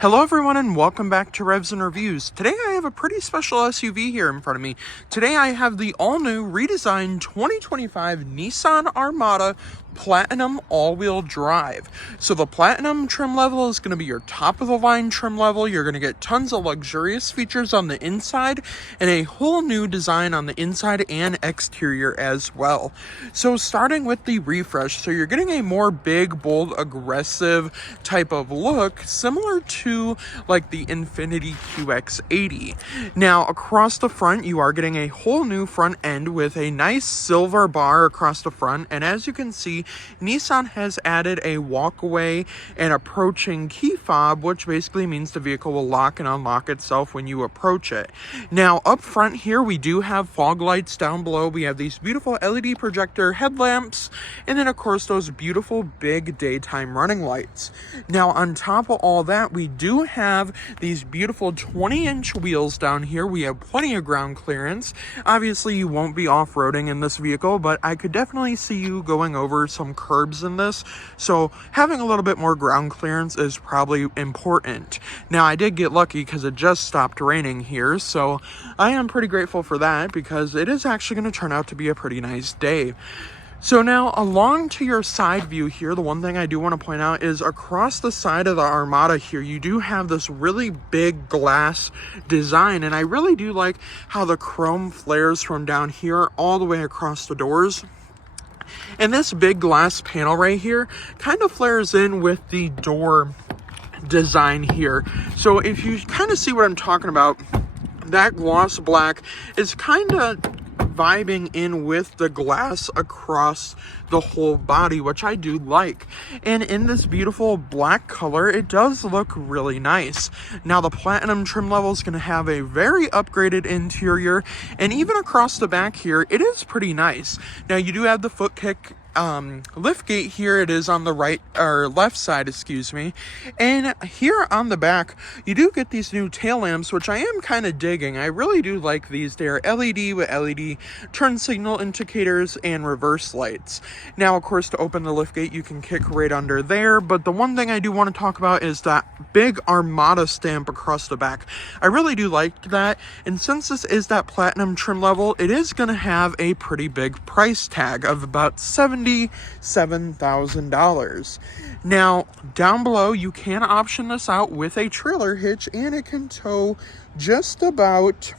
Hello everyone and welcome back to Revs and Reviews. Today I have a pretty special SUV here in front of me. Today I have the all-new redesigned 2025 Nissan Armada Platinum all-wheel drive. So the Platinum trim level is going to be your top-of-the-line trim level. You're going to get tons of luxurious features on the inside and a whole new design on the inside and exterior as well. So starting with the refresh, so you're getting a more big, bold, aggressive type of look, similar to like the Infiniti QX80. Now across the front, you are getting a whole new front end with a nice silver bar across the front, and as you can see, Nissan has added a walkaway and approaching key fob, which basically means the vehicle will lock and unlock itself when you approach it. Now up front here, we do have fog lights down below. We have these beautiful LED projector headlamps, and then of course those beautiful big daytime running lights. Now on top of all that, we do have these beautiful 20-inch wheels down here. We have plenty of ground clearance. Obviously you won't be off-roading in this vehicle, but I could definitely see you going over some curbs in this, so having a little bit more ground clearance is probably important. Now I did get lucky because it just stopped raining here, so I am pretty grateful for that because it is actually going to turn out to be a pretty nice day. So now along to your side view here, the one thing I do want to point out is across the side of the Armada here, you do have this really big glass design, and I really do like how the chrome flares from down here all the way across the doors. And this big glass panel right here kind of flares in with the door design here. So if you kind of see what I'm talking about, that gloss black is kind of vibing in with the glass across the whole body, which I do like. And in this beautiful black color, it does look really nice. Now the Platinum trim level is going to have a very upgraded interior, and even across the back here, it is pretty nice. Now you do have the foot kick lift gate here. It is on the right or left side, excuse me, and here on the back you do get these new tail lamps, which I am kind of digging. I really do like these. They're LED with LED turn signal indicators and reverse lights. Now of course, to open the lift gate you can kick right under there, but the one thing I do want to talk about is that big Armada stamp across the back. I really do like that, and since this is that Platinum trim level, it is going to have a pretty big price tag of about $77,000. Now down below you can option this out with a trailer hitch, and it can tow just about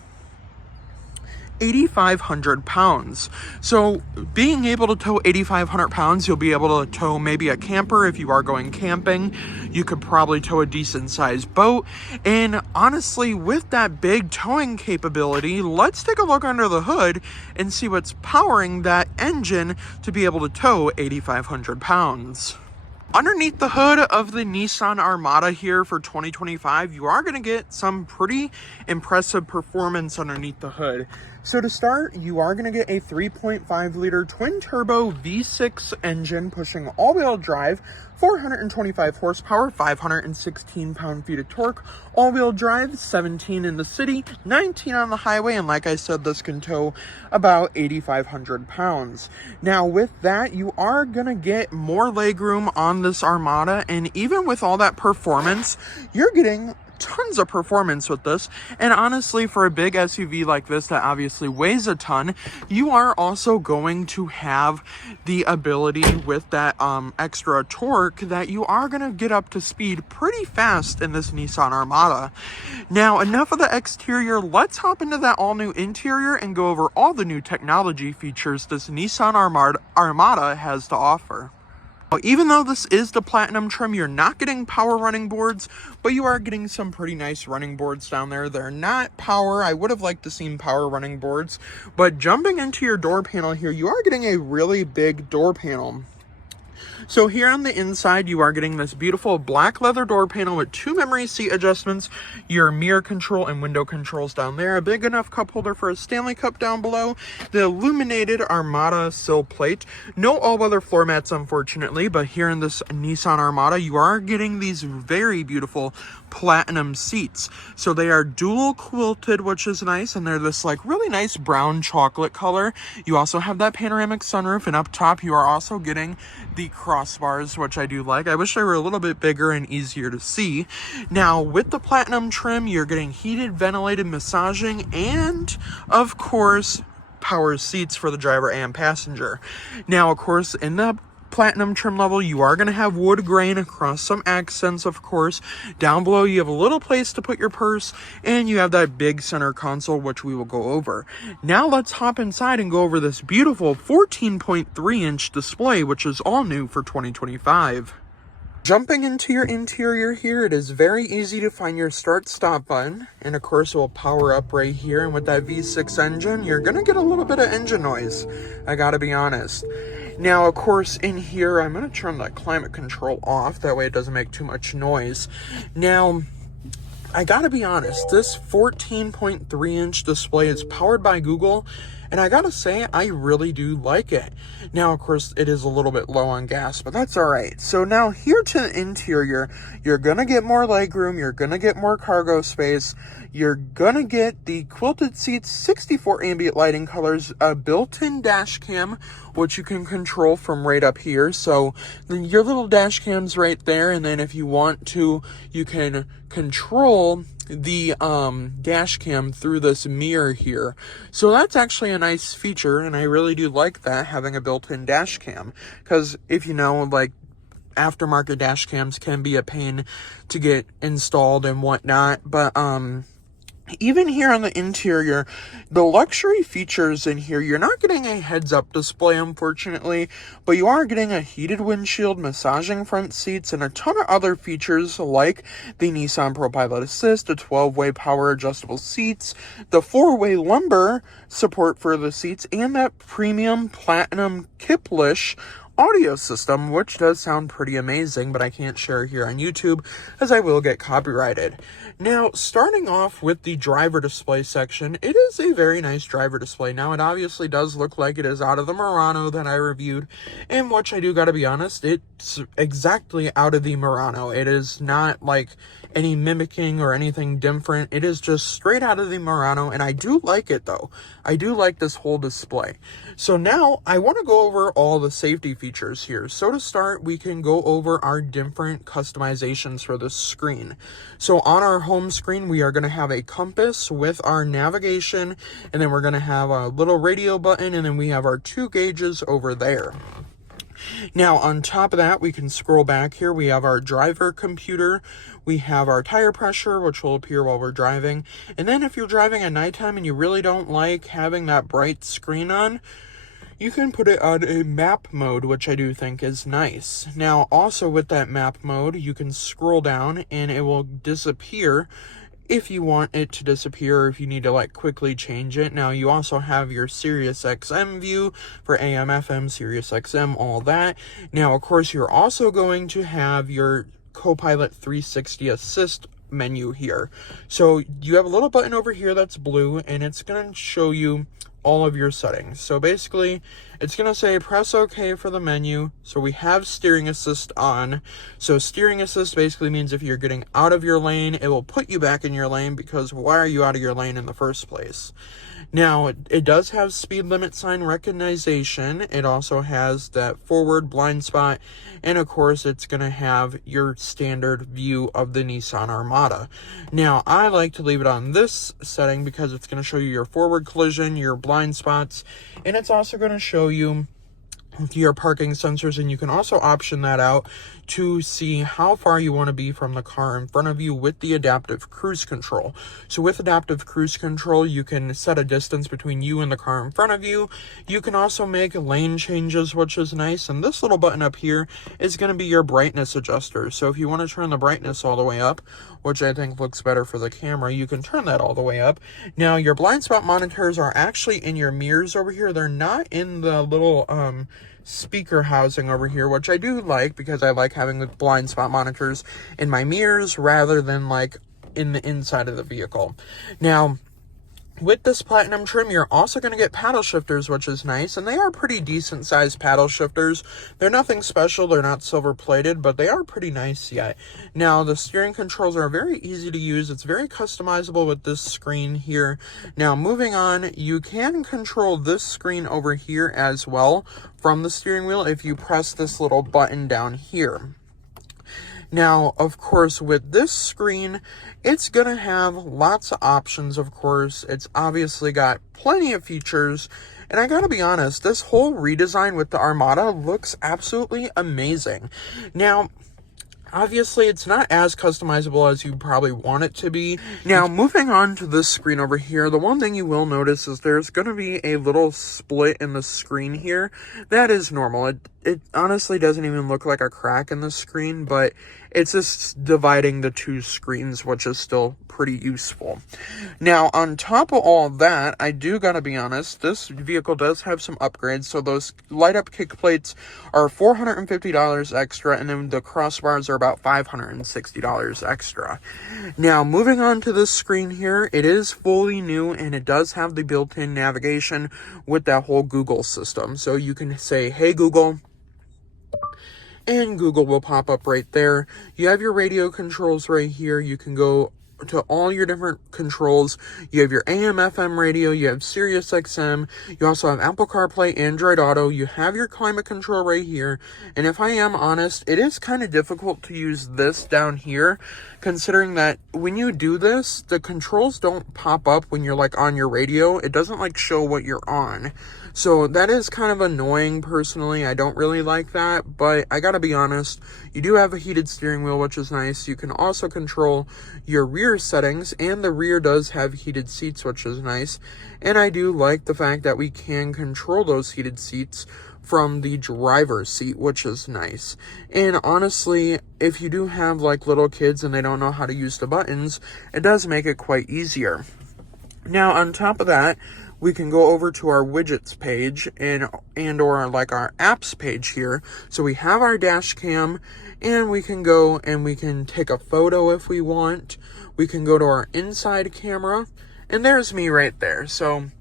8,500 pounds. So being able to tow 8,500 pounds, you'll be able to tow maybe a camper if you are going camping. You could probably tow a decent sized boat. And honestly, with that big towing capability, let's take a look under the hood and see what's powering that engine to be able to tow 8,500 pounds. Underneath the hood of the Nissan Armada here for 2025, you are going to get some pretty impressive performance underneath the hood. So to start, you are going to get a 3.5 liter twin-turbo V6 engine pushing all-wheel drive, 425 horsepower, 516 pound-feet of torque, all-wheel drive, 17 in the city, 19 on the highway, and like I said, this can tow about 8,500 pounds. Now with that, you are going to get more legroom on this Armada, and even with all that performance, you're getting tons of performance with this. And honestly, for a big SUV like this that obviously weighs a ton, you are also going to have the ability with that extra torque that you are going to get up to speed pretty fast in this Nissan Armada. Now enough of the exterior, let's hop into that all new interior and go over all the new technology features this Nissan Armada has to offer. Even though this is the Platinum trim, you're not getting power running boards, but you are getting some pretty nice running boards down there. They're not power. I would have liked to see power running boards, but jumping into your door panel here, you are getting a really big door panel. So here on the inside, you are getting this beautiful black leather door panel with 2 memory seat adjustments, your mirror control and window controls down there, a big enough cup holder for a Stanley Cup down below, the illuminated Armada sill plate, no all-weather floor mats unfortunately, but here in this Nissan Armada, you are getting these very beautiful Platinum seats. So they are dual quilted, which is nice, and they're this like really nice brown chocolate color. You also have that panoramic sunroof, and up top you are also getting the crossbars, which I do like. I wish they were a little bit bigger and easier to see. Now, with the Platinum trim, you're getting heated, ventilated massaging, and, of course, power seats for the driver and passenger. Now, of course, in the Platinum trim level, you are going to have wood grain across some accents, of course. Down below, you have a little place to put your purse, and you have that big center console, which we will go over. Now, let's hop inside and go over this beautiful 14.3-inch display, which is all new for 2025. Jumping into your interior here, it is very easy to find your start-stop button, and of course it will power up right here. And with that V6 engine, you're gonna get a little bit of engine noise, I gotta be honest. Now, of course, in here, I'm gonna turn the climate control off, that way it doesn't make too much noise. Now, I gotta be honest, this 14.3-inch display is powered by Google, and I gotta say, I really do like it. Now, of course, it is a little bit low on gas, but that's all right. So now here to the interior, you're gonna get more legroom, you're gonna get more cargo space, you're gonna get the quilted seats, 64 ambient lighting colors, a built-in dash cam, which you can control from right up here. So your little dash cam's right there, and then if you want to, you can control the dash cam through this mirror here. So that's actually a nice feature, and I really do like that, having a built-in dash cam, because if you know, like, aftermarket dash cams can be a pain to get installed and whatnot. But even here on the interior, the luxury features in here, you're not getting a heads-up display, unfortunately, but you are getting a heated windshield, massaging front seats, and a ton of other features like the Nissan ProPilot Assist, the 12-way power adjustable seats, the 4-way lumbar support for the seats, and that premium platinum Kiplish audio system, which does sound pretty amazing, but I can't share here on YouTube as I will get copyrighted. Now, starting off with the driver display section, it is a very nice driver display. Now, it obviously does look like it is out of the Murano that I reviewed, and which I do gotta be honest, it's exactly out of the Murano. It is not like any mimicking or anything different. It is just straight out of the Murano, and I do like it though. I do like this whole display. So now I want to go over all the safety features here. So to start, we can go over our different customizations for this screen. So on our home screen, we are going to have a compass with our navigation, and then we're going to have a little radio button, and then we have our 2 gauges over there. Now, on top of that, we can scroll back here. We have our driver computer. We have our tire pressure, which will appear while we're driving. And then if you're driving at nighttime and you really don't like having that bright screen on, you can put it on a map mode, which I do think is nice. Now, also with that map mode, you can scroll down and it will disappear if you want it to disappear, or if you need to like quickly change it. Now, you also have your Sirius XM view for AM, FM, Sirius XM, all that. Now, of course, you're also going to have your Copilot 360 Assist menu here. So you have a little button over here that's blue, and it's going to show you all of your settings. So basically, it's going to say press OK for the menu. So we have steering assist on. So steering assist basically means if you're getting out of your lane, it will put you back in your lane, because why are you out of your lane in the first place? Now, it does have speed limit sign recognition. It also has that forward blind spot. And of course, it's going to have your standard view of the Nissan Armada. Now, I like to leave it on this setting because it's going to show you your forward collision, your blind spots, and it's also going to show you your parking sensors, and you can also option that out to see how far you want to be from the car in front of you with the adaptive cruise control. So with adaptive cruise control, you can set a distance between you and the car in front of you. You can also make lane changes, which is nice. And this little button up here is going to be your brightness adjuster. So if you want to turn the brightness all the way up, which I think looks better for the camera, you can turn that all the way up. Now, your blind spot monitors are actually in your mirrors over here. They're not in the little speaker housing over here, which I do like, because I like having the blind spot monitors in my mirrors rather than like in the inside of the vehicle. Now, With this platinum trim, you're also going to get paddle shifters, which is nice, and they are pretty decent sized paddle shifters. They're nothing special, they're not silver plated, but they are pretty nice yet. Now, the steering controls are very easy to use. It's very customizable with this screen here. Now, moving on, you can control this screen over here as well from the steering wheel if you press this little button down here. Now, of course, with this screen, it's going to have lots of options, of course. It's obviously got plenty of features. And I gotta be honest, this whole redesign with the Armada looks absolutely amazing. Now, obviously, it's not as customizable as you probably want it to be. Now, moving on to this screen over here, the one thing you will notice is there's going to be a little split in the screen here. That is normal. It honestly doesn't even look like a crack in the screen, but it's just dividing the two screens, which is still pretty useful. Now, on top of all that, I do gotta be honest, this vehicle does have some upgrades. So those light-up kick plates are $450 extra, and then the crossbars are about $560 extra. Now, moving on to this screen here, it is fully new, and it does have the built-in navigation with that whole Google system. So you can say, "Hey Google," and Google will pop up right there. You have your radio controls right here. You can go to all your different controls. You have your AM, FM radio. You have Sirius XM. You also have Apple CarPlay, Android Auto. You have your climate control right here. And if I am honest, it is kind of difficult to use this down here, considering that when you do this, the controls don't pop up when you're like on your radio. It doesn't like show what you're on. So that is kind of annoying personally. I don't really like that, but I gotta be honest, you do have a heated steering wheel, which is nice. You can also control your rear settings, and the rear does have heated seats, which is nice. And I do like the fact that we can control those heated seats from the driver's seat, which is nice. And honestly, if you do have like little kids and they don't know how to use the buttons, it does make it quite easier. Now, on top of that, we can go over to our widgets page and or like our apps page here. So we have our dash cam, and we can go and we can take a photo if we want. We can go to our inside camera, and there's me right there. So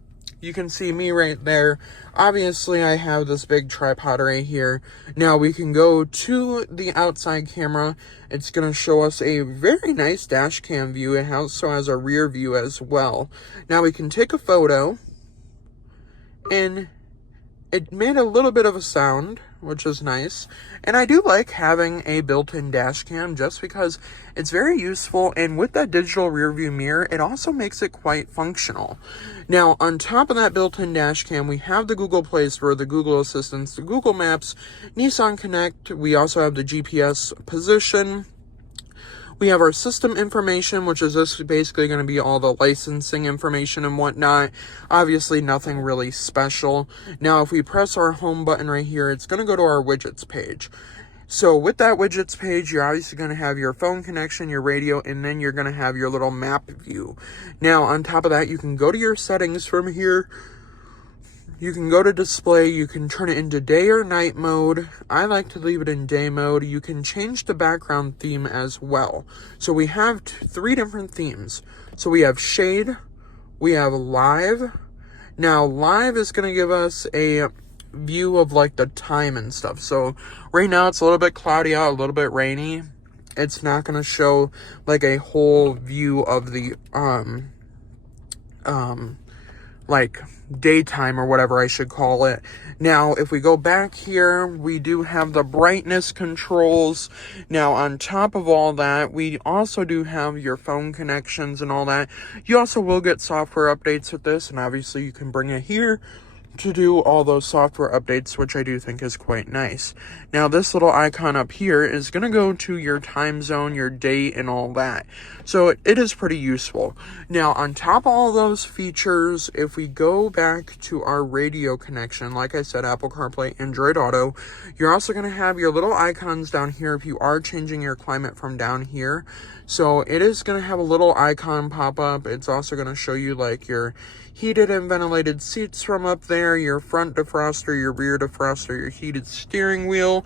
you can see me right there. Obviously, I have this big tripod right here. Now we can go to the outside camera. It's going to show us a very nice dash cam view. It also has a rear view as well. Now we can take a photo, and it made a little bit of a sound, which is nice. And I do like having a built-in dash cam just because it's very useful, and with that digital rear view mirror, it also makes it quite functional. Now, on top of that built-in dash cam, we have the Google Play Store, the Google Assistants, the Google Maps, Nissan Connect. We also have the GPS position. We have our system information, which is just basically going to be all the licensing information and whatnot. Obviously, nothing really special. Now, if we press our home button right here, it's going to go to our widgets page. So with that widgets page, you're obviously going to have your phone connection, your radio, and then you're going to have your little map view. Now, on top of that, you can go to your settings from here. You can go to display, you can turn it into day or night mode. I like to leave it in day mode. You can change the background theme as well. So we have three different themes. So we have shade, we have live. Now live is going to give us a view of like the time and stuff. So right now it's a little bit cloudy out, a little bit rainy. It's not going to show like a whole view of the like daytime or whatever I should call it. Now, if we go back here, we do have the brightness controls. Now, on top of all that, we also do have your phone connections and all that. You also will get software updates with this, and obviously you can bring it here to do all those software updates, which I do think is quite nice. Now, this little icon up here is going to go to your time zone, your date, and all that. So it is pretty useful. Now, on top of all those features, if we go back to our radio connection, like I said, Apple CarPlay, Android Auto, you're also going to have your little icons down here if you are changing your climate from down here. So it is going to have a little icon pop up. It's also going to show you like your heated and ventilated seats from up there, your front defroster, your rear defroster, your heated steering wheel,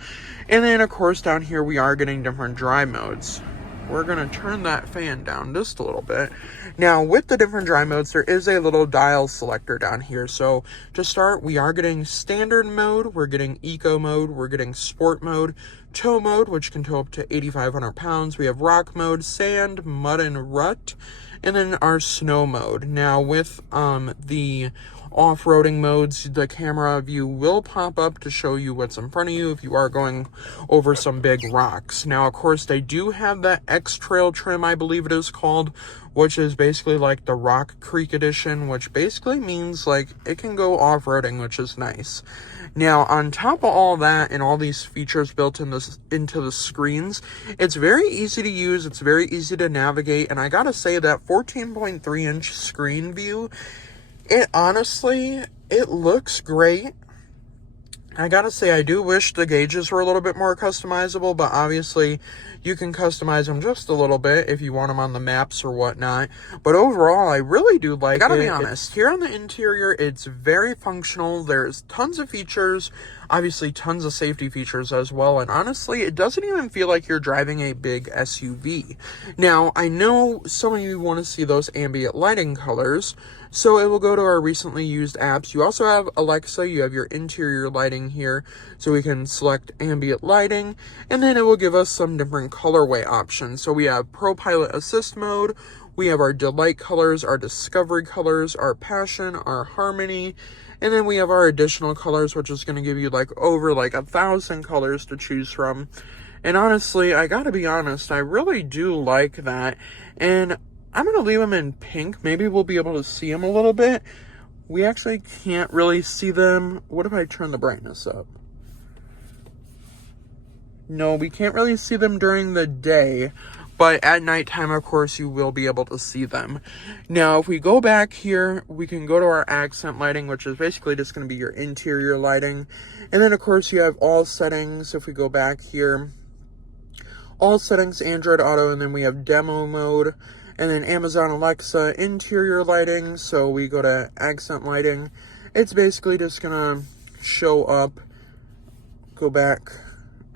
and then of course down here we are getting different drive modes. we're going to turn that fan down just a little bit. Now, with the different drive modes, there is a little dial selector down here. So, to start, we are getting standard mode, we're getting eco mode, we're getting sport mode, tow mode, which can tow up to 8,500 pounds. We have rock mode, sand, mud, and rut, and then our snow mode. Now, with the off-roading modes, the camera view will pop up to show you what's in front of you if you are going over some big rocks. Now, of course, they do have that X-Trail trim, I believe it is called, which is basically like the Rock Creek edition, which basically means like it can go off-roading, which is nice. Now, on top of all that and all these features built into the screens, it's very easy to use, it's very easy to navigate, and I gotta say that 14.3-inch screen view, it looks great. I gotta say, I do wish the gauges were a little bit more customizable, but obviously you can customize them just a little bit if you want them on the maps or whatnot. But overall, I really do like it. I gotta be honest, here on the interior, it's very functional. There's tons of features, obviously tons of safety features as well, and honestly, it doesn't even feel like you're driving a big SUV. Now, I know some of you want to see those ambient lighting colors, so it will go to our recently used apps. You also have Alexa, you have your interior lighting here, so we can select ambient lighting, and then it will give us some different colorway options. So we have Pro Pilot Assist mode, we have our Delight colors, our Discovery colors, our Passion, our Harmony, and then we have our additional colors, which is going to give you over 1,000 colors to choose from. And honestly, I gotta be honest, I really do like that, and I'm going to leave them in pink. Maybe we'll be able to see them a little bit. We actually can't really see them. What if I turn the brightness up? No, we can't really see them during the day, but at nighttime, of course, you will be able to see them. Now, if we go back here, we can go to our accent lighting, which is basically just going to be your interior lighting. And then, of course, you have all settings. If we go back here, all settings, Android Auto, and then we have demo mode. And then Amazon Alexa, interior lighting, so we go to accent lighting. It's basically just gonna show up, go back,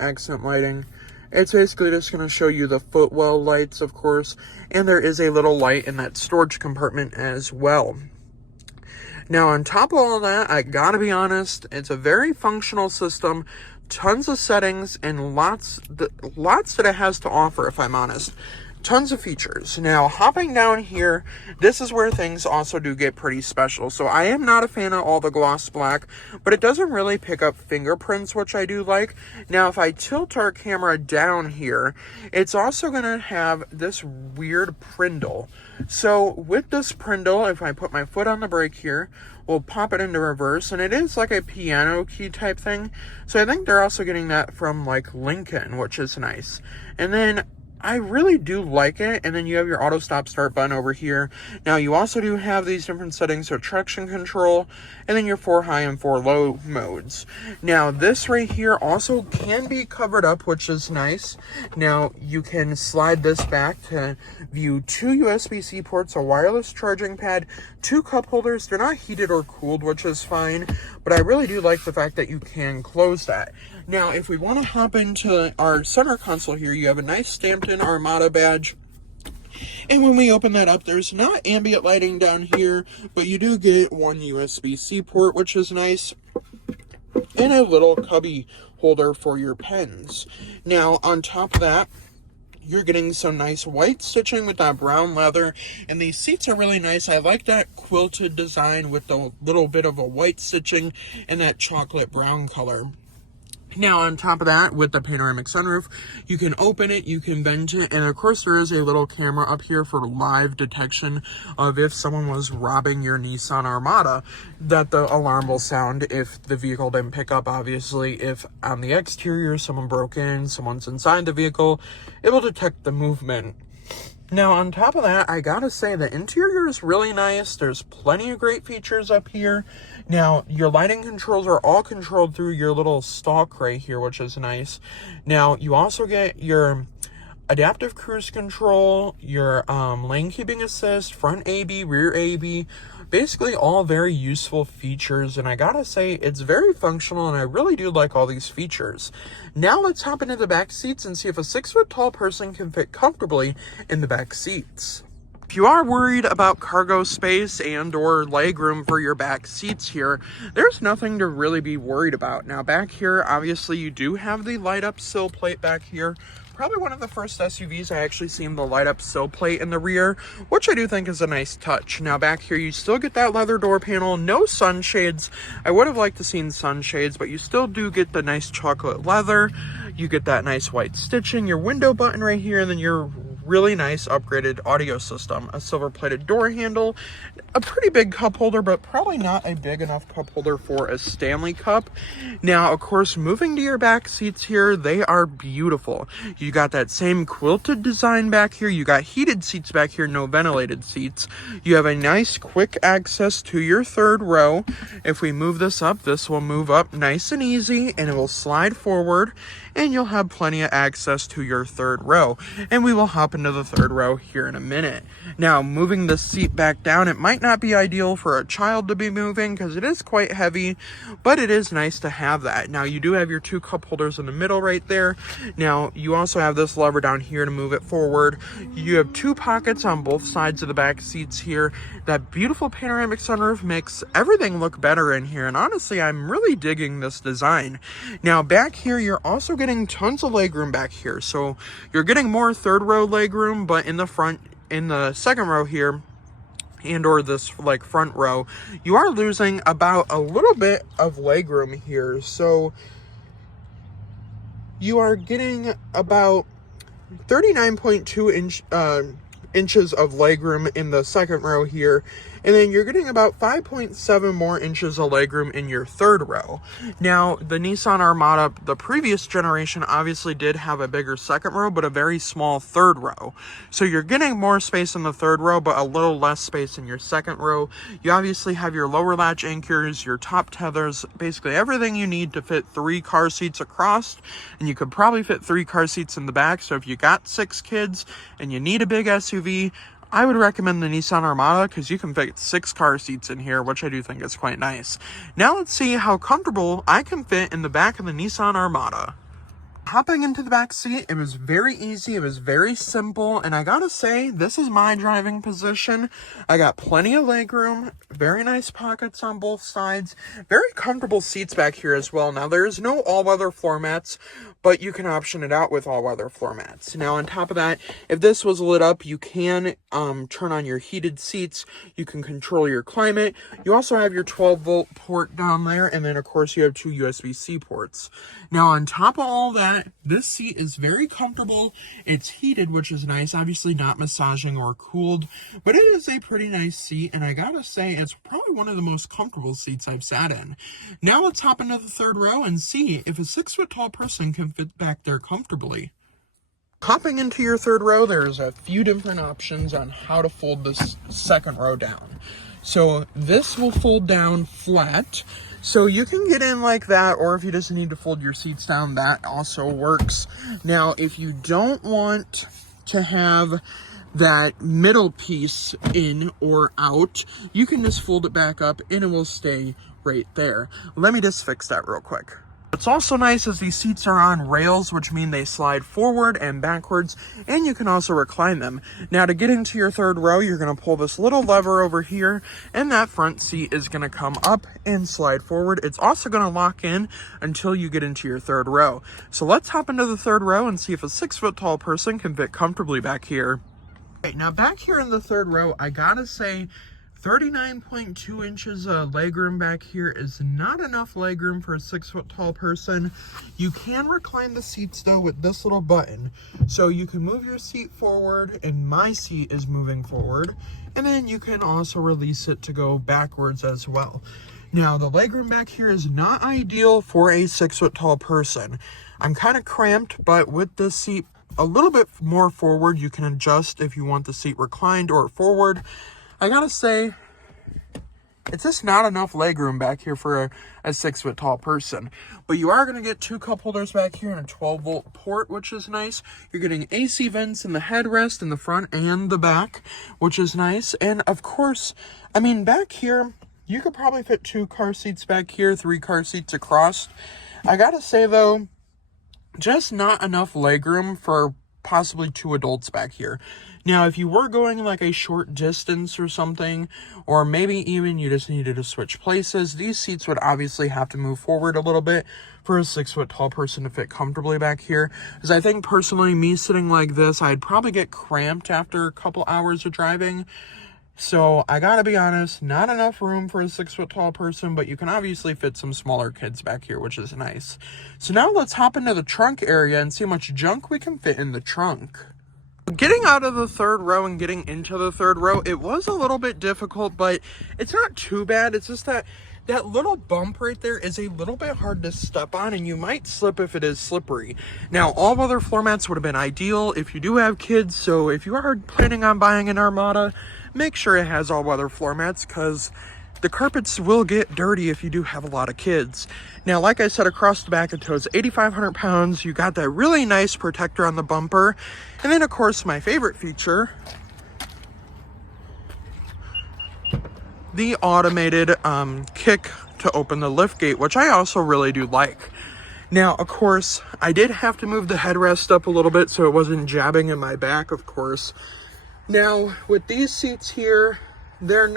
accent lighting. It's basically just gonna show you the footwell lights, of course, and there is a little light in that storage compartment as well. Now, on top of all that, I gotta be honest, it's a very functional system, tons of settings, and lots that it has to offer, if I'm honest. Tons of features. Now, hopping down here, this is where things also do get pretty special. So I am not a fan of all the gloss black, but it doesn't really pick up fingerprints, which I do like. Now, if I tilt our camera down here, it's also going to have this weird prindle. So with this prindle, if I put my foot on the brake here, we'll pop it into reverse, and it is like a piano key type thing. So I think they're also getting that from Lincoln, which is nice. And then I really do like it. And then you have your auto stop start button over here. Now you also do have these different settings, so traction control, and then your 4 high and 4 low modes. Now this right here also can be covered up, which is nice. Now you can slide this back to view 2 USB-C ports, a wireless charging pad, 2 cup holders. They're not heated or cooled, which is fine, but I really do like the fact that you can close that. Now, if we want to hop into our center console here, you have a nice stamped-in Armada badge. And when we open that up, there's not ambient lighting down here, but you do get 1 USB-C port, which is nice, and a little cubby holder for your pens. Now, on top of that, you're getting some nice white stitching with that brown leather, and these seats are really nice. I like that quilted design with the little bit of a white stitching and that chocolate brown color. Now, on top of that, with the panoramic sunroof, you can open it, you can vent it, and of course there is a little camera up here for live detection of if someone was robbing your Nissan Armada, that the alarm will sound if the vehicle didn't pick up. Obviously, if on the exterior someone broke in, someone's inside the vehicle, it will detect the movement. Now, on top of that, I gotta say the interior is really nice. There's plenty of great features up here. Now, your lighting controls are all controlled through your little stalk right here, which is nice. Now, you also get your adaptive cruise control, your lane keeping assist, front AB, rear AB, basically all very useful features, and I gotta say it's very functional, and I really do like all these features. Now let's hop into the back seats and see if a 6-foot tall person can fit comfortably in the back seats. If you are worried about cargo space and or legroom for your back seats here, there's nothing to really be worried about. Now back here, obviously you do have the light up sill plate back here. Probably one of the first SUVs I actually seen the light up sill plate in the rear, which I do think is a nice touch. Now back here you still get that leather door panel, no sunshades. I would have liked to seen sunshades, but you still do get the nice chocolate leather. You get that nice white stitching, your window button right here, and then your really nice upgraded audio system, a silver plated door handle, a pretty big cup holder, but probably not a big enough cup holder for a Stanley Cup. Now, of course, moving to your back seats here, they are beautiful. You got that same quilted design back here. You got heated seats back here, no ventilated seats. You have a nice quick access to your third row. If we move this up, this will move up nice and easy, and it will slide forward, and you'll have plenty of access to your third row. And we will hop into the third row here in a minute. Now, moving the seat back down, it might not be ideal for a child to be moving because it is quite heavy, but it is nice to have that. Now, you do have your 2 cup holders in the middle right there. Now, you also have this lever down here to move it forward. You have 2 pockets on both sides of the back seats here. That beautiful panoramic sunroof makes everything look better in here, and honestly, I'm really digging this design. Now, back here, you're also getting tons of legroom back here, so you're getting more third row legroom, but in the front, in the second row here, and or this like front row, you are losing about a little bit of legroom here. So you are getting about 39.2 inches of legroom in the second row here, and then you're getting about 5.7 more inches of legroom in your third row. Now, the Nissan Armada, the previous generation, obviously did have a bigger second row, but a very small third row. So you're getting more space in the third row, but a little less space in your second row. You obviously have your lower latch anchors, your top tethers, basically everything you need to fit 3 car seats across, and you could probably fit 3 car seats in the back. So if you got 6 kids and you need a big SUV, I would recommend the Nissan Armada because you can fit 6 car seats in here, which I do think is quite nice. Now let's see how comfortable I can fit in the back of the Nissan Armada. Hopping into the back seat, it was very easy, it was very simple, and I gotta say, this is my driving position. I got plenty of legroom, very nice pockets on both sides, very comfortable seats back here as well. Now, there is no all-weather floor mats, but you can option it out with all-weather floor mats. Now, on top of that, if this was lit up, you can turn on your heated seats, you can control your climate. You also have your 12-volt port down there, and then, of course, you have 2 USB-C ports. Now, on top of all that, this seat is very comfortable. It's heated, which is nice. Obviously not massaging or cooled, but it is a pretty nice seat, and I gotta say, it's probably one of the most comfortable seats I've sat in. Now let's hop into the third row and see if a 6-foot tall person can fit back there comfortably. Hopping into your third row, there's a few different options on how to fold this second row down. So this will fold down flat, so you can get in like that, or if you just need to fold your seats down, that also works. Now, if you don't want to have that middle piece in or out, you can just fold it back up and it will stay right there. Let me just fix that real quick. What's also nice is these seats are on rails, which mean they slide forward and backwards, and you can also recline them. Now, to get into your third row, you're going to pull this little lever over here, and that front seat is going to come up and slide forward. It's also going to lock in until you get into your third row. So let's hop into the third row and see if a 6-foot tall person can fit comfortably back here. Okay, now back here in the third row, I gotta say, 39.2 inches of legroom back here is not enough legroom for a 6-foot tall person. You can recline the seats though with this little button. So you can move your seat forward, and my seat is moving forward. And then you can also release it to go backwards as well. Now, the legroom back here is not ideal for a 6-foot tall person. I'm kind of cramped, but with this seat a little bit more forward, you can adjust if you want the seat reclined or forward. I gotta say, it's just not enough legroom back here for a 6 foot tall person. But you are going to get 2 cup holders back here and a 12-volt port, which is nice. You're getting AC vents in the headrest in the front and the back, which is nice. And of course, I mean, back here, you could probably fit 2 car seats back here, 3 car seats across. I gotta say though, just not enough legroom for possibly 2 adults back here. Now, if you were going like a short distance or something, or maybe even you just needed to switch places, these seats would obviously have to move forward a little bit for a 6 foot tall person to fit comfortably back here. Because I think personally, me sitting like this, I'd probably get cramped after a couple hours of driving. So I gotta be honest, not enough room for a 6 foot tall person, but you can obviously fit some smaller kids back here, which is nice. So now let's hop into the trunk area and see how much junk we can fit in the trunk. Getting out of the third row and getting into the third row, it was a little bit difficult, but it's not too bad. It's just that little bump right there is a little bit hard to step on, and you might slip if it is slippery. Now, all other floor mats would have been ideal if you do have kids, so if you are planning on buying an Armada, make sure it has all-weather floor mats, because the carpets will get dirty if you do have a lot of kids. Now, like I said, across the back, it tows 8,500 pounds. You got that really nice protector on the bumper. And then, of course, my favorite feature, the automated kick to open the lift gate, which I also really do like. Now, of course, I did have to move the headrest up a little bit so it wasn't jabbing in my back, of course. Now, with these seats here, they're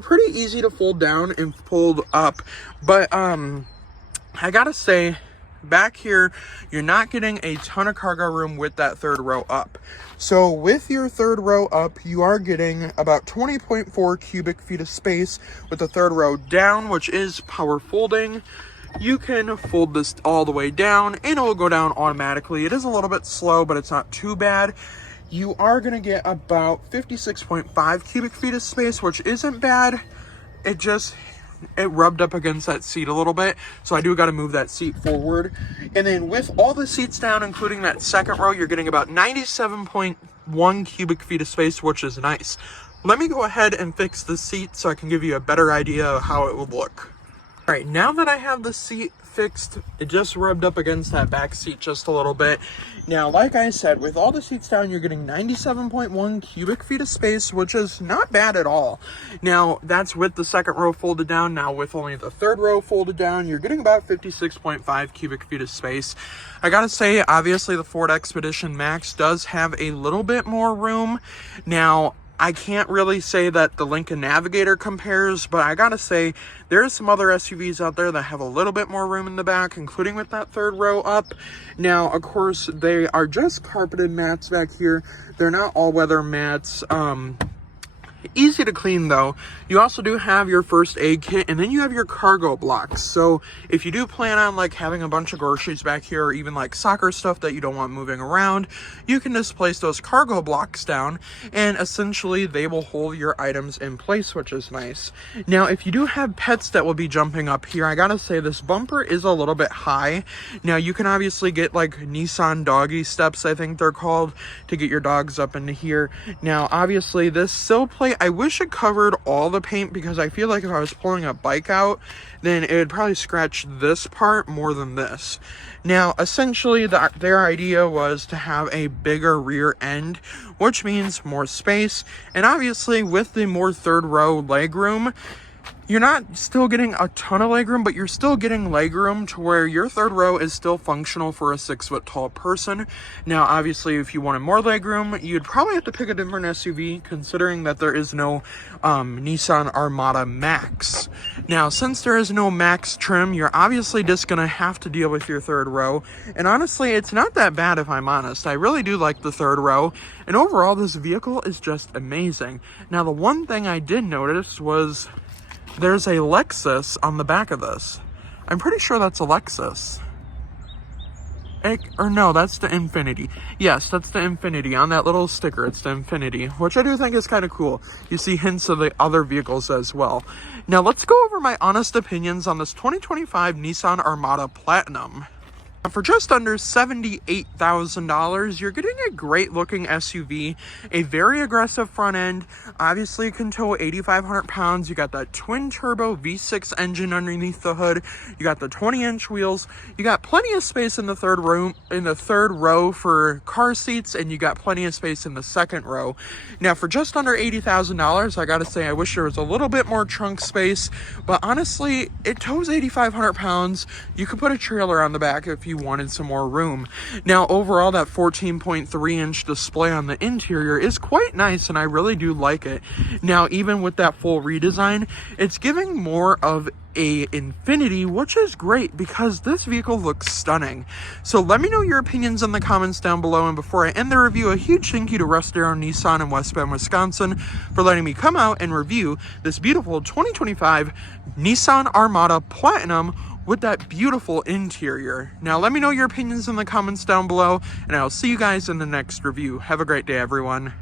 pretty easy to fold down and fold up, but I gotta say, back here, you're not getting a ton of cargo room with that third row up. So with your third row up, you are getting about 20.4 cubic feet of space with the third row down, which is power folding. You can fold this all the way down and it will go down automatically. It is a little bit slow, but it's not too bad. You are going to get about 56.5 cubic feet of space, which isn't bad. It rubbed up against that seat a little bit, so I do got to move that seat forward. And then with all the seats down, including that second row, you're getting about 97.1 cubic feet of space, which is nice. Let me go ahead and fix the seat so I can give you a better idea of how it would look. All right, now that I have the seat fixed, it just rubbed up against that back seat just a little bit. Now, like I said, with all the seats down, you're getting 97.1 cubic feet of space, which is not bad at all. Now, that's with the second row folded down. Now, with only the third row folded down, you're getting about 56.5 cubic feet of space. I gotta say, obviously, the Ford Expedition Max does have a little bit more room. Now, I can't really say that the Lincoln Navigator compares, but I gotta say, there's some other SUVs out there that have a little bit more room in the back, including with that third row up. Now, of course, they are just carpeted mats back here. They're not all-weather mats. Easy to clean though. You also do have your first aid kit, and then you have your cargo blocks. So if you do plan on like having a bunch of groceries back here, or even like soccer stuff that you don't want moving around, you can just place those cargo blocks down and essentially they will hold your items in place, which is nice. Now, if you do have pets that will be jumping up here, I gotta say this bumper is a little bit high. Now, you can obviously get like Nissan doggy steps, I think they're called, to get your dogs up into here. Now, obviously this sill plate, I wish it covered all the paint, because I feel like if I was pulling a bike out, then it would probably scratch this part more than this. Now, essentially, their idea was to have a bigger rear end, which means more space. And obviously, with the more third row legroom, you're not still getting a ton of legroom, but you're still getting legroom to where your third row is still functional for a 6 foot tall person. Now, obviously, if you wanted more legroom, you'd probably have to pick a different SUV, considering that there is no Nissan Armada Max. Now, since there is no Max trim, you're obviously just going to have to deal with your third row. And honestly, it's not that bad if I'm honest. I really do like the third row. And overall, this vehicle is just amazing. Now, the one thing I did notice was there's a Lexus on the back of this. I'm pretty sure that's a Lexus. Or no, that's the Infinity. Yes, that's the Infinity. On that little sticker, it's the Infinity, which I do think is kind of cool. You see hints of the other vehicles as well. Now, let's go over my honest opinions on this 2025 Nissan Armada Platinum. For just under $78,000, you're getting a great looking SUV, a very aggressive front end. Obviously, it can tow 8,500 pounds. You got that twin turbo V6 engine underneath the hood. You got the 20-inch wheels. You got plenty of space in the third row for car seats, and you got plenty of space in the second row. Now, for just under $80,000, I gotta say, I wish there was a little bit more trunk space, but honestly, it tows 8,500 pounds. You could put a trailer on the back if you wanted some more room. Now, overall, that 14.3-inch display on the interior is quite nice, and I really do like it. Now, even with that full redesign, it's giving more of a Infinity, which is great because this vehicle looks stunning. So let me know your opinions in the comments down below, and before I end the review, a huge thank you to Russ, Darrow, Nissan in West Bend, Wisconsin for letting me come out and review this beautiful 2025 Nissan Armada Platinum with that beautiful interior. Now let me know your opinions in the comments down below, and I'll see you guys in the next review. Have a great day, everyone.